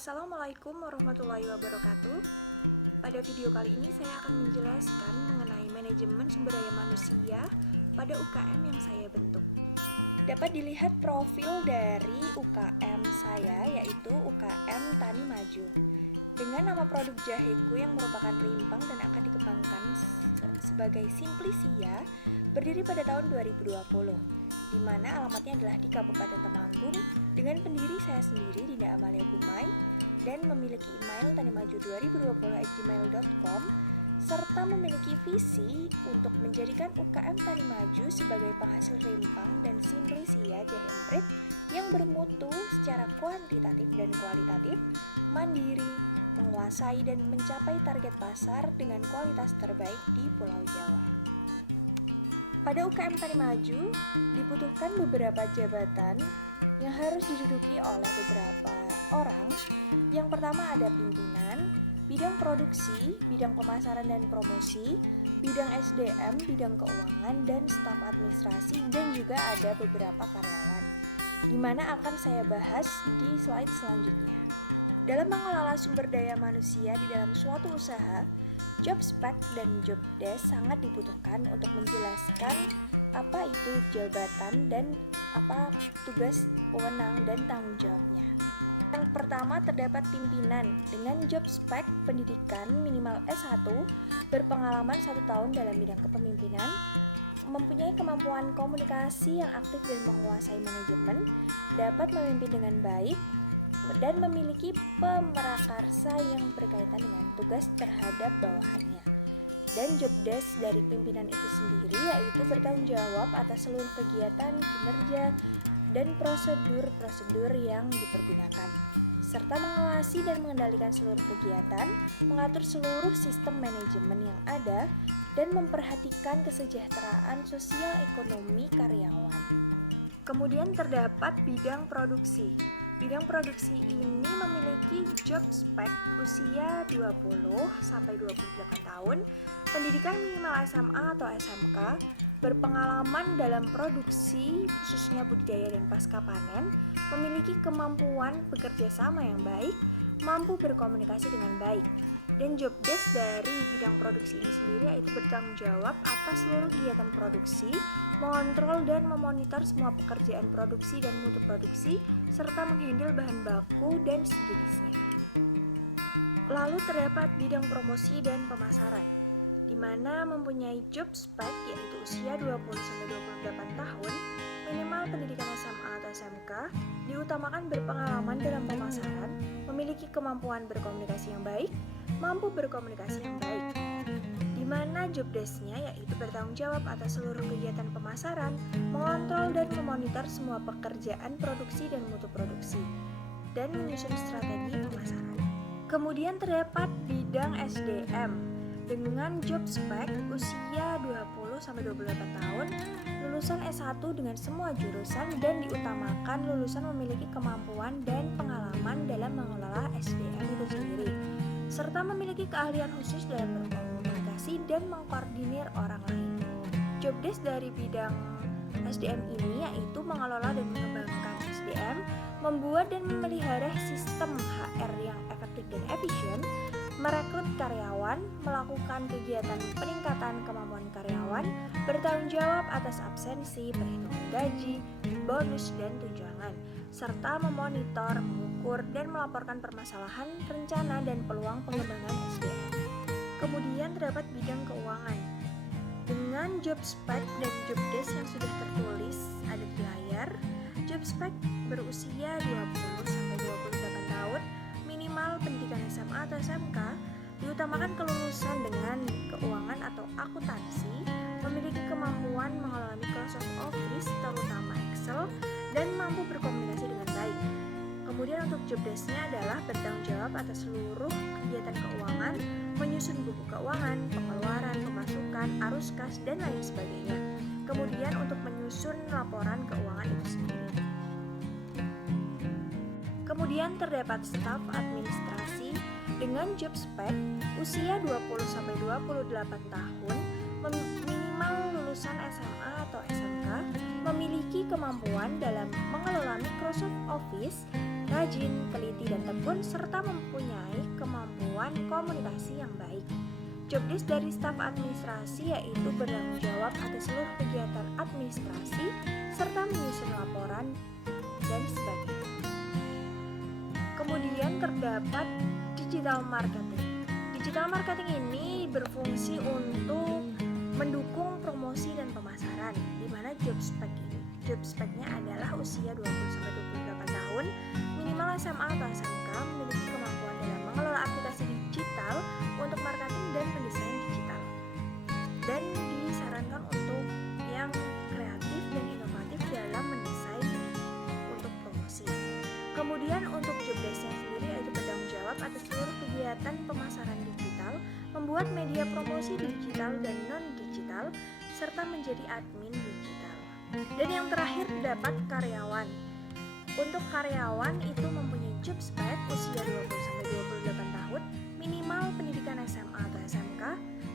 Assalamualaikum warahmatullahi wabarakatuh. Pada video kali ini saya akan menjelaskan mengenai manajemen sumber daya manusia pada UKM yang saya bentuk. Dapat dilihat profil dari UKM saya, yaitu UKM Tani Maju, dengan nama produk jaheku yang merupakan rimpang dan akan dikembangkan sebagai Simplisia, berdiri pada tahun 2020, di mana alamatnya adalah di Kabupaten Temanggung, dengan pendiri saya sendiri, Dinda Amalia Gumai, dan memiliki email tanimaju2020@gmail.com, serta memiliki visi untuk menjadikan UKM Tani Maju sebagai penghasil rimpang dan Simplisia jahe emprit yang bermutu secara kuantitatif dan kualitatif, mandiri, menguasai dan mencapai target pasar dengan kualitas terbaik di Pulau Jawa. Pada UKM Tani Maju dibutuhkan beberapa jabatan yang harus diduduki oleh beberapa orang. Yang pertama ada pimpinan, bidang produksi, bidang pemasaran dan promosi, bidang SDM, bidang keuangan, dan staf administrasi, dan juga ada beberapa karyawan, di mana akan saya bahas di slide selanjutnya. Dalam mengelola sumber daya manusia di dalam suatu usaha, job spec dan job desk sangat dibutuhkan untuk menjelaskan apa itu jabatan dan apa tugas, wewenang, dan tanggung jawabnya. Yang pertama terdapat pimpinan dengan job spec pendidikan minimal S1, berpengalaman 1 tahun dalam bidang kepemimpinan, mempunyai kemampuan komunikasi yang aktif dan menguasai manajemen, dapat memimpin dengan baik, dan memiliki pemerakarsa yang berkaitan dengan tugas terhadap bawahannya. Dan job desk dari pimpinan itu sendiri yaitu bertanggung jawab atas seluruh kegiatan, kinerja, dan prosedur-prosedur yang dipergunakan, serta mengawasi dan mengendalikan seluruh kegiatan, mengatur seluruh sistem manajemen yang ada, dan memperhatikan kesejahteraan sosial ekonomi karyawan. Kemudian terdapat bidang produksi. Bidang produksi ini memiliki job spec usia 20-28 tahun, pendidikan minimal SMA atau SMK, berpengalaman dalam produksi khususnya budidaya dan pasca panen, memiliki kemampuan bekerja sama yang baik, mampu berkomunikasi dengan baik. Dan job desk dari bidang produksi ini sendiri yaitu bertanggung jawab atas seluruh kegiatan produksi, mengontrol dan memonitor semua pekerjaan produksi dan mutu produksi, serta menghandle bahan baku dan sejenisnya. Lalu terdapat bidang promosi dan pemasaran, di mana mempunyai job spec yaitu usia 20-28 tahun, minimal pendidikan SMA atau SMK, diutamakan berpengalaman dalam pemasaran, memiliki kemampuan berkomunikasi yang baik, mampu berkomunikasi yang baik, di mana job desk-nya yaitu bertanggung jawab atas seluruh kegiatan pemasaran, mengontrol dan memonitor semua pekerjaan produksi dan mutu produksi, dan menyusun strategi pemasaran. Kemudian terdapat bidang SDM dengan job spec usia 20-28 tahun, lulusan S1 dengan semua jurusan, dan diutamakan lulusan memiliki kemampuan dan pengalaman dalam mengelola SDM itu sendiri, serta memiliki keahlian khusus dalam berkomunikasi dan mengkoordinir orang lain. Job desk dari bidang SDM ini yaitu mengelola dan mengembangkan SDM, membuat dan memelihara sistem HR yang efektif dan efisien, merekrut karyawan, melakukan kegiatan peningkatan kemampuan karyawan, bertanggung jawab atas absensi, perhitungan gaji, bonus, dan tunjangan, serta memonitor, mengukur, dan melaporkan permasalahan, rencana, dan peluang pengembangan SDM. Kemudian terdapat bidang keuangan dengan job spec dan job desk yang sudah tertulis ada di layar. Job spec berusia 20-28 tahun, minimal pendidikan SMA atau SMK, diutamakan kelulusan dengan keuangan atau akuntansi, memiliki kemampuan mengelola Microsoft Office terutama Excel, dan mampu berkomunikasi dengan baik. Kemudian untuk job desk-nya adalah bertanggung jawab atas seluruh kegiatan keuangan, menyusun buku keuangan, pengeluaran, pemasukan, arus kas, dan lain sebagainya. Kemudian untuk menyusun laporan keuangan itu sendiri. Kemudian terdapat staf administrasi dengan job spec usia 20-28 tahun, minimal lulusan SMA atau SMK, memiliki kemampuan dalam mengelola Microsoft Office, rajin, teliti, dan tekun, serta mempunyai kemampuan komunikasi yang baik. Jobdesk dari staf administrasi yaitu bertanggung jawab atas seluruh kegiatan administrasi serta menyusun laporan dan sebagainya. Kemudian terdapat digital marketing. Digital marketing ini berfungsi untuk mendukung promosi dan pemasaran, di mana job speknya adalah usia 20-28 tahun, minimal SMA atau SMK, memiliki kemampuan dalam mengelola aplikasi digital untuk marketing dan pendesain digital, dan disarankan untuk yang kreatif dan inovatif dalam mendesain untuk promosi. Kemudian untuk jobdesknya sendiri yaitu bertanggung jawab atas seluruh kegiatan pemasaran digital, membuat media promosi digital dan non-digital, serta menjadi admin digital. Dan yang terakhir terdapat karyawan. Untuk karyawan itu mempunyai job spek usia 20-28 tahun, minimal pendidikan SMA atau SMK,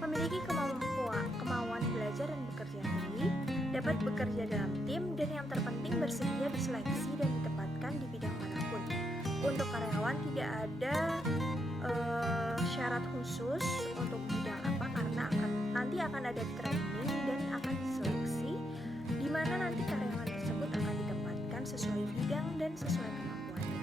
memiliki kemauan belajar dan bekerja tinggi, dapat bekerja dalam tim, dan yang terpenting bersedia diseleksi dan ditempatkan di bidang manapun. Untuk karyawan tidak ada syarat khusus untuk bidang apa, karena nanti akan ada training dan akan diseleksi, di mana nanti karyawan tersebut akan ditempatkan sesuai bidang dan sesuai kemampuannya.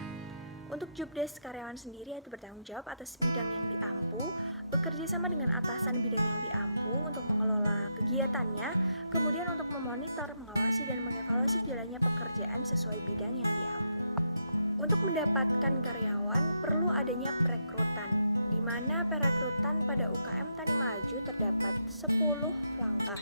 Untuk jobdesk karyawan sendiri yaitu bertanggung jawab atas bidang yang diampu, bekerja sama dengan atasan bidang yang diampu untuk mengelola kegiatannya, kemudian untuk memonitor, mengawasi, dan mengevaluasi jalannya pekerjaan sesuai bidang yang diampu. Untuk mendapatkan karyawan perlu adanya perekrutan, di mana perekrutan pada UKM Tani Maju terdapat 10 langkah,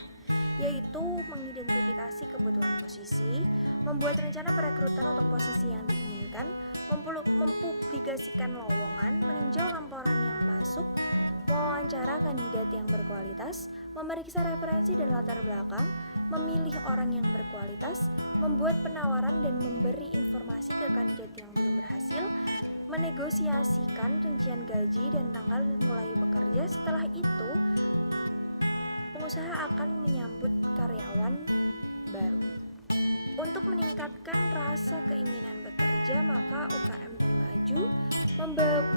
yaitu mengidentifikasi kebutuhan posisi, membuat rencana perekrutan untuk posisi yang diinginkan, mempublikasikan lowongan, meninjau laporan yang masuk, mewawancara kandidat yang berkualitas, memeriksa referensi dan latar belakang, memilih orang yang berkualitas, membuat penawaran dan memberi informasi ke kandidat yang belum berhasil, menegosiasikan rincian gaji dan tanggal mulai bekerja. Setelah itu, pengusaha akan menyambut karyawan baru. Untuk meningkatkan rasa keinginan bekerja, maka UKM Tani Maju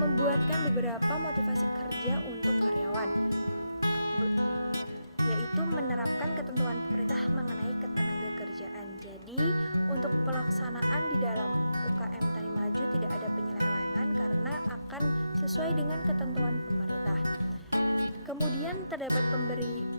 membuatkan beberapa motivasi kerja untuk karyawan, yaitu menerapkan ketentuan pemerintah mengenai ketenagakerjaan. Jadi, untuk pelaksanaan di dalam UKM Tani Maju tidak ada penyelewengan karena akan sesuai dengan ketentuan pemerintah. Kemudian terdapat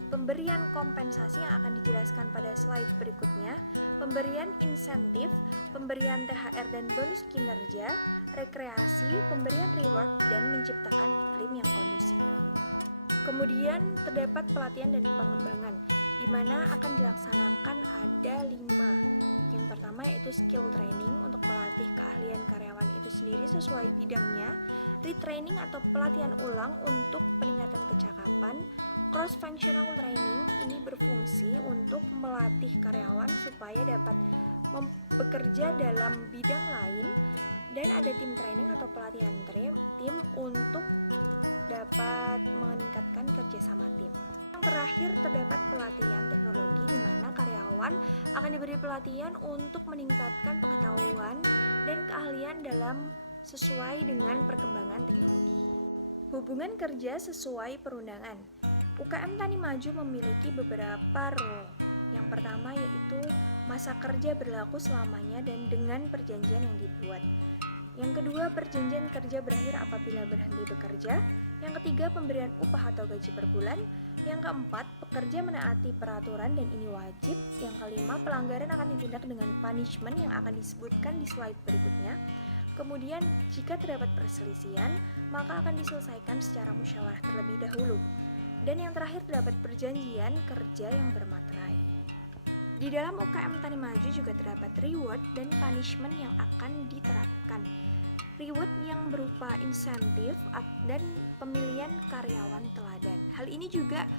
pemberian kompensasi yang akan dijelaskan pada slide berikutnya, pemberian insentif, pemberian THR dan bonus kinerja, rekreasi, pemberian reward, dan menciptakan iklim yang kondusif. Kemudian terdapat pelatihan dan pengembangan, di mana akan dilaksanakan ada 5. Yang pertama yaitu skill training untuk melatih keahlian karyawan itu sendiri sesuai bidangnya, retraining atau pelatihan ulang untuk peningkatan kecakapan, cross functional training ini berfungsi untuk melatih karyawan supaya dapat bekerja dalam bidang lain, dan ada tim training atau pelatihan tim untuk dapat meningkatkan kerjasama tim. Yang terakhir terdapat pelatihan teknologi, di mana karyawan akan diberi pelatihan untuk meningkatkan pengetahuan dan keahlian dalam sesuai dengan perkembangan teknologi. Hubungan kerja sesuai perundangan. UKM Tani Maju memiliki beberapa role. Yang pertama yaitu masa kerja berlaku selamanya dan dengan perjanjian yang dibuat. Yang kedua, perjanjian kerja berakhir apabila berhenti bekerja. Yang ketiga, pemberian upah atau gaji per bulan. Yang keempat, pekerja menaati peraturan dan ini wajib. Yang kelima, pelanggaran akan ditindak dengan punishment yang akan disebutkan di slide berikutnya. Kemudian, jika terdapat perselisihan, maka akan diselesaikan secara musyawarah terlebih dahulu. Dan yang terakhir, terdapat perjanjian kerja yang bermaterai. Di dalam UKM Tani Maju juga terdapat reward dan punishment yang akan diterapkan. Reward yang berupa insentif dan pemilihan karyawan teladan. Hal ini juga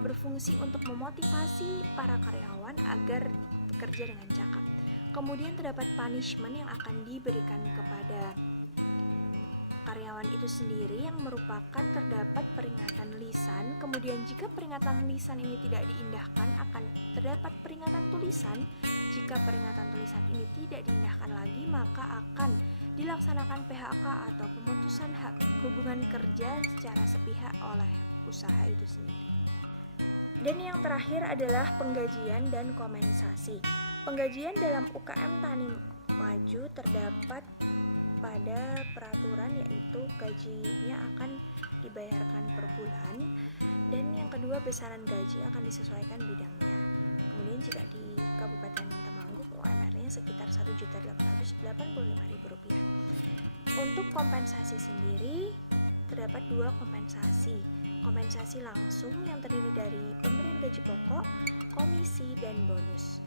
berfungsi untuk memotivasi para karyawan agar bekerja dengan cakap. Kemudian terdapat punishment yang akan diberikan kepada karyawan itu sendiri yang merupakan terdapat peringatan lisan. Kemudian jika peringatan lisan ini tidak diindahkan, akan terdapat peringatan tulisan Jika peringatan tulisan ini tidak diindahkan lagi, maka akan dilaksanakan PHK atau pemutusan hak hubungan kerja secara sepihak oleh usaha itu sendiri. Dan yang terakhir adalah penggajian dan kompensasi. Penggajian dalam UKM Tani Maju terdapat pada peraturan, yaitu gajinya akan dibayarkan per bulan, dan yang kedua besaran gaji akan disesuaikan bidangnya. Kemudian jika di Kabupaten Temanggung UMR-nya sekitar Rp1.885.000. Untuk kompensasi sendiri terdapat dua kompensasi. Kompensasi langsung yang terdiri dari pemberian gaji pokok, komisi, dan bonus.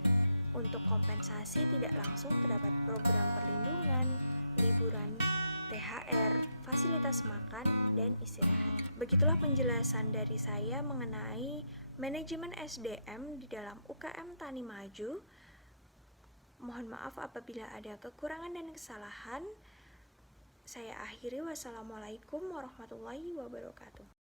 Untuk kompensasi tidak langsung terdapat program perlindungan, liburan, THR, fasilitas makan, dan istirahat. Begitulah penjelasan dari saya mengenai manajemen SDM di dalam UKM Tani Maju. Mohon maaf apabila ada kekurangan dan kesalahan. Saya akhiri, wassalamualaikum warahmatullahi wabarakatuh.